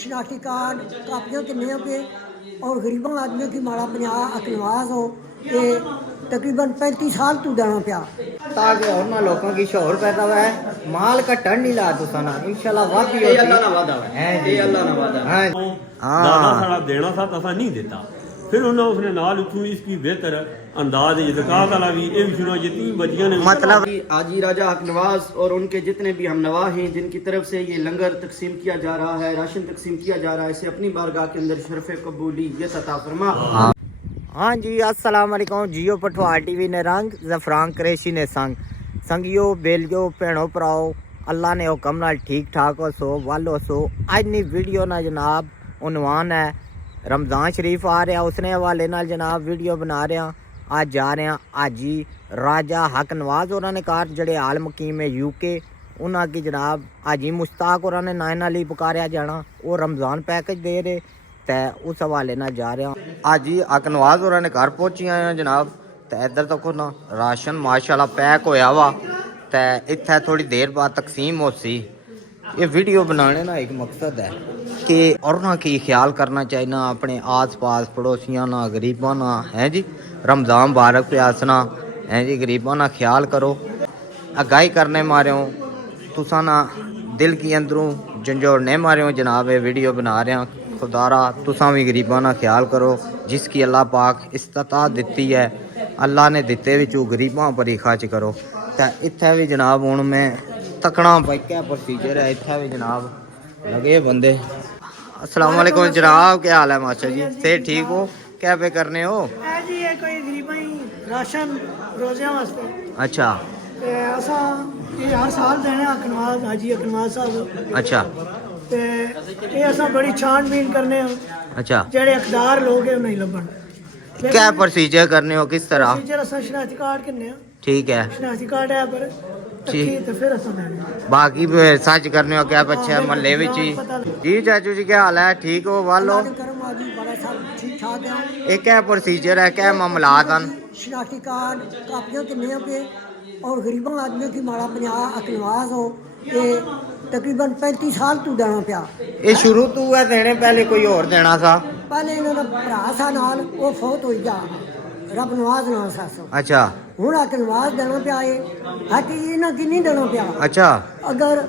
शनाख्ती card कापियाँ किन्ने पे और गरीबों आदमियों की माड़ा 50 अकनवाज हो ये तकरीबन 35 साल तू देना पिया ताकि और ना लोगों की शोर पैदा हुआ है माल का टन नहीं ला तुसा ना इंशाल्लाह वादी होती अल्लाह ना वादा है ये अल्लाह ना वादा हां दादा साड़ा देना था तसा नहीं देता फिर उन्होंने उसने नाल उठू इसकी बेहतर अंदाज ज़कात वाला भी ये भी सुना जितनी बजियां ने मतलब आजी राजा हक नवाज और उनके जितने भी हम नवा हैं जिनकी तरफ से ये लंगर तकसीम किया जा रहा है राशन तकसीम किया जा रहा है इसे अपनी बारगाह के अंदर शरफ़ कबूलियत अता फरमा। हाँ जी अस्सलाम वालेकुम जियो पठवार टीवी ने रंग जफरान करेशी ने संगियो बेलियो भैनों भराओ अल्लाह ने हुक्म नाल ठीक ठाक हो सो वालो सो अज नी वीडियो ना जनाब उनवान है रमज़ान शरीफ आ रहा उसने हवाले नाल जनाब वीडियो बना रहे हैं आज जा रहे हैं हाजी राजा हक नवाज होरां ने कार जड़े आल मुकीम है यूके उन्हां की जनाब हाजी मुश्ताक होरां ने नायन अली पुकारिया जाना वो रमज़ान पैकेज दे रहे ते उस हवाले नाल जा रहे हैं हाजी हक नवाज होरां ने घर पहुंची हैं जनाब ते इधर तक ना राशन माशाल्लाह पैक होया वा ते इत्थे थोड़ी देर बाद तकसीम होसी ये वीडियो बनाने ना एक मकसद है कि और ना की ख्याल करना चाहिए ना अपने आस पास पड़ोसियां ना गरीबां ना है जी रमज़ान मुबारक प्यासना है जी गरीबां ना ख्याल करो आगाही करने मारे हो तुसा ना दिल की अंदरों झंझोड़ने मारे हो जनाब ये वीडियो बना रहे हैं खुदारा तुसा भी गरीबां ना ख्याल करो जिसकी अल्लाह पाक इस्तात दिती है अल्लाह ने दिते विचों गरीबां पर ही खर्च करो तो इत्थे भी जनाब हुण मैं तकना भाई क्या प्रोसीजर है इत्थे भी जनाब लगे बंदे। अस्सलाम वालेकुम जनाब क्या हाल है मास्टर जी से ठीक हो क्या पे करने हो जी ये कोई गरीबां ही राशन रोज़ियां वास्ते अच्छा ते असां ये हर साल देने अकनवाज हाजी अकनवाज साहब अच्छा ते ये असां बड़ी छानबीन करने अच्छा जेड़े हकदार लोग है नहीं लभन क्या प्रोसीजर करने हो किस तरह प्रोसीजर असां शनाख्ती कार्ड किन्ने ठीक है शनाख्ती कार्ड है पर ठीक। तो फिर असां देने बाकी सच करने हो क्या बच्चा महल्ले विच ही जी चाचू जी क्या हाल है ठीक हो वालो करम आदि बड़ा सब ठीक ठाक है ये क्या प्रोसीजर है क्या मामलात हैं शनाख्ती कार्ड कापियाँ किन्ने पे और गरीबों आदमियों की माड़ा 50 अकनवाज हो ये तकरीबन 35 साल तू देना पिया ये शुरू तू है देने पहले कोई और देना था पहले इन्होंने भरा सा नाल वो फौत हो गया रब नवाज ना सस अच्छा हूँ अकनवाज देना पिया है कि इन्हें की नहीं देना पिया अच्छा अगर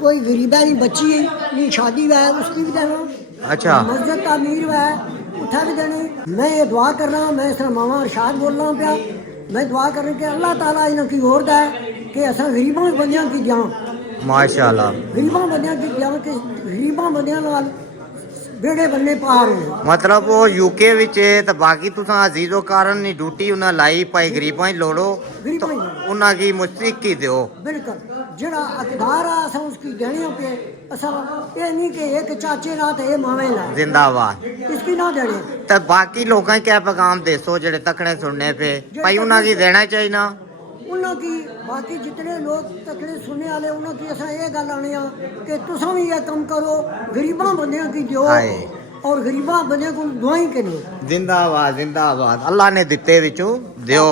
कोई गरीबा की बच्ची है नहीं शादी हुआ है उसकी भी देना अच्छा मस्जिद का अमीर हुआ है उठा भी देने मैं ये दुआ कर रहा हूँ मैं इस मामा अरशाद बोल रहा हूँ पिया मैं दुआ कर रहा हूँ कि अल्लाह ताला इन्हें की और दे कि असा गरीबों बंदियां की जान माशाल्लाह गरीबों बंदियां की जान कि गरीबों बंदियां नाल बेड़े बन्ने पार हो मतलब वो यूके विच ते बाकी तुसा अजीजो कारण नी ड्यूटी उन्हें लाई पाई गरीबां ही लोड़ो तो उन्हें की मुस्तक ही दो बिल्कुल जड़ा अकदार आ असा उसकी देने पे असा ये नहीं कि एक चाचे ना ते मावे ला जिंदाबाद इसकी ना देने तो बाकी लोगों क्या पैगाम देसो जेड़े तकड़े सुनने पे भाई उन्हें की देना चाहिए ना उन्हों की बाकी जितने लोग तकड़े सुनने वाले उन्हों की असा ये गल आने कि तुसा भी ये कम करो गरीबां बंदियां की दो और गरीबां बंदियां को दुआई करो जिंदाबाद जिंदाबाद अल्लाह ने दिते विचों दियो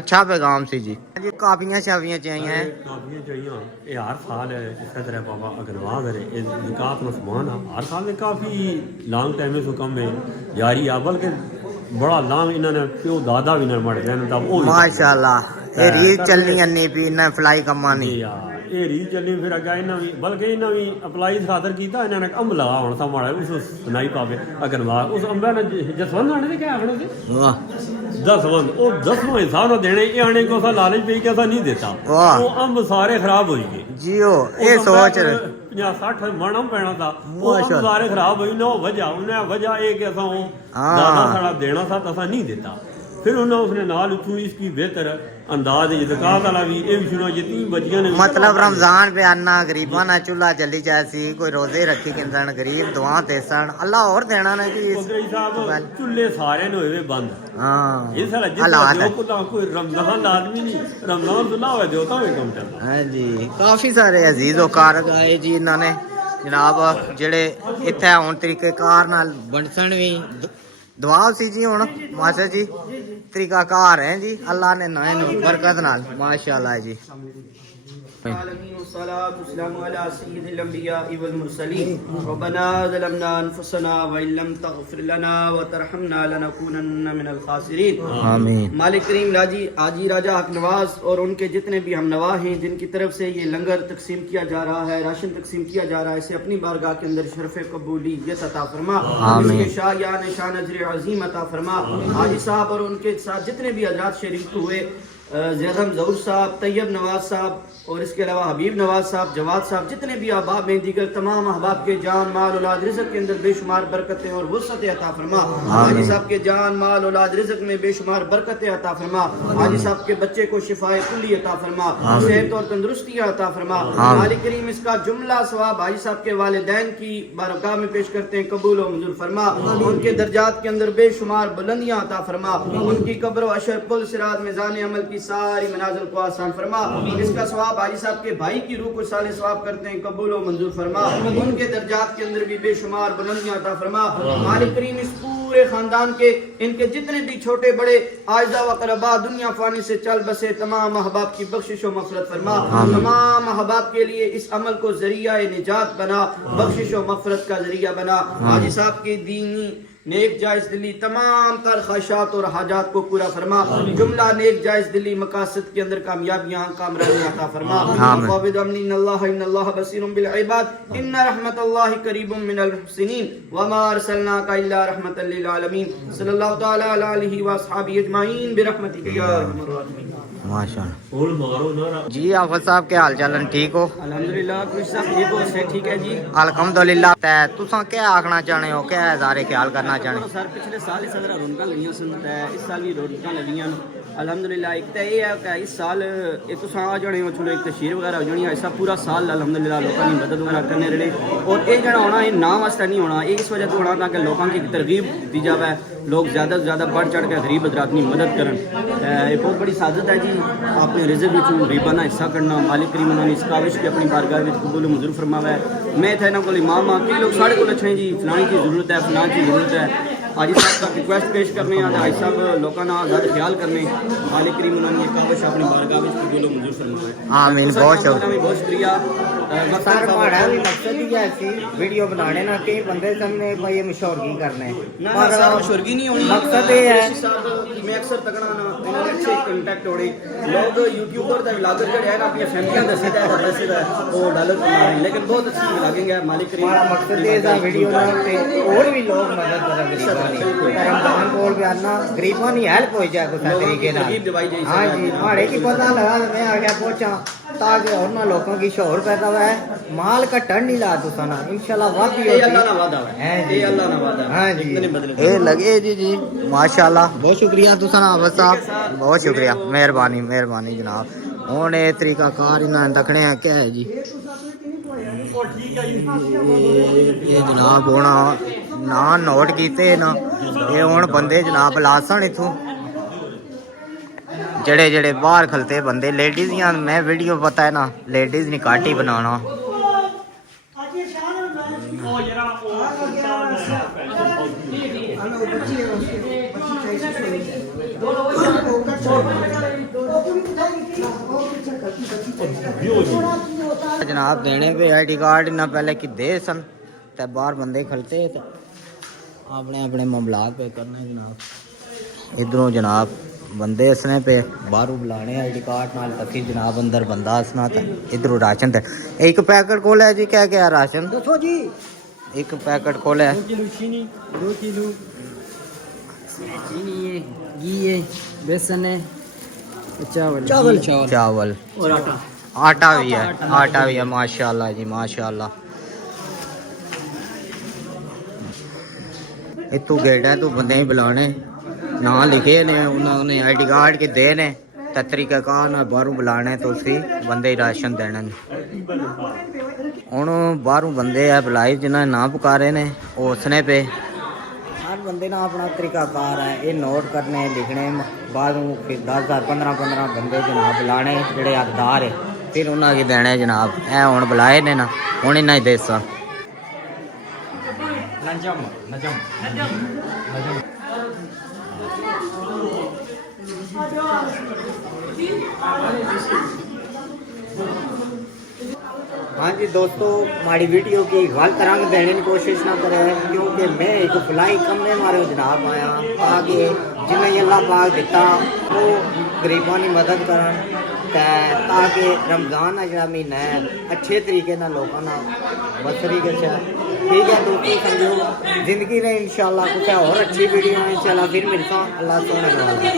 अच्छा पैगाम सी जी जी काफियां शाफियां चाहिए हैं काफियां चाहिए ये हर साल है इस तरह बाबा अगनवाज है ये ज़कात मसमान है हर साल में काफ़ी लॉन्ग टाइम से कम है जारी है बल्कि बड़ा लाम इन्होंने प्यो दादा भी मर गए माशाल्लाह ये रीत चलनी अन्नी भी इन्हें फ्लाई कमानी ये रीत चलनी फिर अगर इन्हें भी बल्कि इन्हें भी अप्लाई खातर किया इन्होंने अम्ब लगा होना था माड़ा उस सुनाई पावे अगनवाज उस अम्बा ने जसवंत आने थे क्या आखने थे दसवंत वो 10वां हिसाब ना देने ये आने को लालच पे कैसा नहीं देता वो अम्ब सारे खराब हो गए जियो ये सोच 50-60 मन अम्ब पैना था वो अम्ब सारे खराब हुई ना वजह उन्हें वजह ये कि असा दादा साड़ा देना था तसा नहीं देता फिर उन्हें उसने नाल उठू इसकी बेहतर अंदाज ज़कात वाला भी ये भी सुना जितनी बजियां ने मतलब रमजान पे आना गरीबां ना चूल्हा जली जासी कोई रोजे रखी किंदन गरीब दुआ देसन अल्लाह और देना ना कि साहब चूल्हे सारे ने होए बंद हां ये साला जिस कोई रमजान आदमी नहीं रमजान तो ना होए देवता में कम चलता हां जी काफी सारे अजीजो कारग आए जी इन्होंने जनाब जेड़े इत्थे हुन तरीकेकार नाल बनसन भी दुआ सी जी हुन मास्टर जी तरीकाकार है जी अल्लाह ने नए बरकत नाल माशाल्लाह जी। العالمين والصلاة والسلام على سيد الأنبياء والمرسلين ربنا ظلمنا أنفسنا وإن لم تغفر لنا وترحمنا لنكونن من الخاسرين آمین. مالک کریم راجی آجی راجہ حق نواز اور ان کے جتنے بھی ہم نوا ہیں جن کی طرف سے یہ لنگر تقسیم کیا جا رہا ہے، راشن تقسیم کیا جا رہا ہے، اسے اپنی بارگاہ کے اندر شرف قبولیت عطا فرما، آمین. اس کے شایان شان اجر عظیم عطا فرما. حاجی صاحب اور ان کے ساتھ جتنے بھی حضرات شریک ہوئے، زیدم ظہور صاحب، طیب نواز صاحب اور اس کے علاوہ حبیب نواز صاحب، جواد صاحب، جتنے بھی احباب ہیں، دیگر تمام احباب کے جان مال اولاد رزق کے اندر بے شمار برکتیں اور وسعت عطا فرما. حاجی صاحب کے جان مال اولاد رزق میں بے شمار برکتیں عطا فرما. حاجی صاحب کے بچے کو شفائے کلی عطا فرما، صحت اور تندرستیاں عطا فرما. مالک کریم اس کا جملہ ثواب حاجی صاحب کے والدین کی بارگاہ میں پیش کرتے ہیں، قبول و منظور فرما. ان کے درجات کے اندر بے شمار بلندیاں عطا فرما. ان کی قبر و حشر پل صراط میزان عمل کی ساری منازل کو آسان فرما. اس کا ثواب حاجی صاحب کے بھائی کی روح کو صالح ثواب کرتے ہیں، قبول و منظور فرما. ان کے درجات کے اندر بھی بے شمار بلندیاں عطا فرما. مالک کریم اس پورے خاندان کے، ان کے جتنے بھی چھوٹے بڑے اعزاء و اقرباء دنیا فانی سے چل بسے تمام احباب کی بخشش و مغفرت فرما. تمام احباب کے لیے اس عمل کو ذریعہ نجات بنا، بخشش و مغفرت کا ذریعہ بنا. حاجی صاحب کی دینی نیک جائز دلی تمام تر خواہشات اور حاجات کو پورا فرما. جملہ نیک جائز دلی مقاصد کے اندر کامیابیاں کامرانی عطا فرما. وَقَوِدْ أَمْنِ إِنَّ اللَّهَ بَصِيرٌ بِالْعِبَادِ إِنَّ رَحْمَةَ اللَّهِ قَرِيبٌ مِّنَ الْمُحْسِنِينَ وَمَا أَرْسَلْنَاكَ إِلَّا رَحْمَةً لِّلْعَالَمِينَ صلی اللہ تعالیٰ علیہ آلہ وَأَصْحَابِهِ أَجْمَعِينَ بِرَحْمَتِكَ يَا أَرْحَمَ الرَّاحِمِينَ. ماشاءاللہ. جی حافظ صاحب کیا حال چال ہیں؟ ٹھیک ہو؟ الحمدللہ کچھ صاحب ٹھیک ہو، صحت ٹھیک ہے جی الحمدللہ. تساں کیا آکھنا چاہنے ہو، کیا اظہار خیال کرنا چاہنے؟ سر پچھلے سال اس طرح رونقاں لگیاں سن تے اس سال بھی رونقاں لگیاں. الحمدللہ ایک تو یہ ہے کہ اس سال ایک تو آ جانے ہو چھوڑے ایک تشہیر وغیرہ ہو جانی، ایسا پورا سال الحمدللہ لوگوں کی مدد وغیرہ کرنے رہے. اور یہ جڑا ہونا یہ نام واسطہ نہیں ہونا، یہ اس وجہ سے ہونا تاکہ لوگوں کی ترغیب دی جائے، لوگ زیادہ سے زیادہ بڑھ چڑھ کے غریب حضرات کی مدد کرن. یہ بہت بڑی سعادت ہے جی اپنے رزق وچ غریبانہ حصہ کرنا. مالک کریم انہوں نے اس کاوش کے اپنی بارگاہ وچ قبول و منظور فرمایا ہے. میں تھے انہوں کو امام ہاں، کئی لوگ سارے کو اچھے جی فلانی کی ضرورت ہے، فلان کی ضرورت ہے. حاجی صاحب کا ریکویسٹ پیش کرنے ہیں، حاجی صاحب لوگوں کا زیادہ خیال کرنے. مالک کریم انہوں نے یہ کاوش اپنی بارگاہ وچ قبول و منظور فرمایا ہے. آمین. بہت شکریہ. بہت شکریہ. سر ہمارا بھی مقصد ہی ہے سی ویڈیو بنانے نا، کئی بندے سامنے بھائی مشہورگی کرنے، پر مشہورگی نہیں ہونی. مقصد یہ ہے میں اکثر تکنا نا انہوں نے اچھے کنٹیکٹ ہونے. لوگ یوٹیوبر تے ولاگر جڑے ہیں نا اپنی فیملیاں دسے تے پیسے دا وہ ڈالر کما رہے ہیں، لیکن بہت اچھی ولاگنگ ہے. مالک کریم ہمارا مقصد یہ ہے ویڈیو نا تے اور بھی لوگ مدد کریں غریباں دی. رمضان کول بھی آنا غریباں دی ہیلپ ہو جائے کچھ طریقے نال. ہاں جی ہمارے کی پتہ لگا میں آ گیا پہنچا تاکہ اور نہ لوگوں کی شعور پیدا ہوا ہے. مال کا ٹن نہیں لا تو نا انشاءاللہ وعدہ یہ اللہ نہ وعدہ ہے، یہ اللہ نہ وعدہ ہے. ہاں جی اے لگے جی جی ماشاءاللہ. بہت شکریہ تساں حافظ صاحب، بہت شکریہ، مہربانی مہربانی جناب. ہن اے طریقہ کار انہاں دکھنے ہے کیا ہے جی یہ جناب ہونا نا نوٹ کیتے نا یہ ہن بندے جناب لاسن اتھوں جڑے جڑے باہر کھلتے بندے لیڈیز یا میں ویڈیو پتہ ہے نا لیڈیز نہیں کاٹ ہی بنانا. جناب دینے پہ آئی ڈی کارڈ نہ پہلے کی دے سن تے باہر بندے کھلتے تے اپنے اپنے معاملات پہ کرنے جناب. ادھروں جناب بندے اسنے پہ باہروں بلانے آئی ڈی کارڈ نال تکی جناب اندر بندہ اسنا تے ادھروں راشن تے ایک پیکٹ کھولا ہے جی. کیا کیا راشن دسو جی؟ ایک پیکٹ کھولا ہے 2 کلو چینی، 2 کلو چینی ہے، گھی ہے، بیسن ہے، چاول چاول اور آٹا. آٹا بھی ہے، آٹا بھی ہے. ماشاءاللہ جی ماشاءاللہ. اتو گیٹ ہے تو بندے ہی بلانے نا لکھے نے انہوں نے آئی ڈی کارڈ کے دے نے تے طریقہ کار نہ باہروں بلانے تو اسی بندے ہی راشن دینے. ہوں باہروں بندے ہے بلائی جنہیں نہ پکارے نے وہ اسنے پہ ہر بندے نا اپنا طریقہ کار ہے یہ نوٹ کرنے لکھنے. بعد 10 15 بندے جناب بلانے جڑے حقدار ہے پھر انہوں کی دینے جناب. اے ہوں بلائے نے نا ہوں انہیں ہی دیسا. ہاں جی دوستو ہماری ویڈیو کی غلط رنگ دینے کی کوشش نہ کریں کیونکہ میں ایک فلائی کمے مارے جناب آیا تاکہ جنہیں اللہ پاک دیتا وہ غریبوں کی مدد کرن تاکہ رمضان کا مہینہ ہے اچھے طریقے نہ لوگوں بسری کے ٹھیک ہے دوستو سمجھو زندگی نے انشاءاللہ کچھ اور اچھی ویڈیو انشاءاللہ پھر ملتا ہوں اللہ سونے والا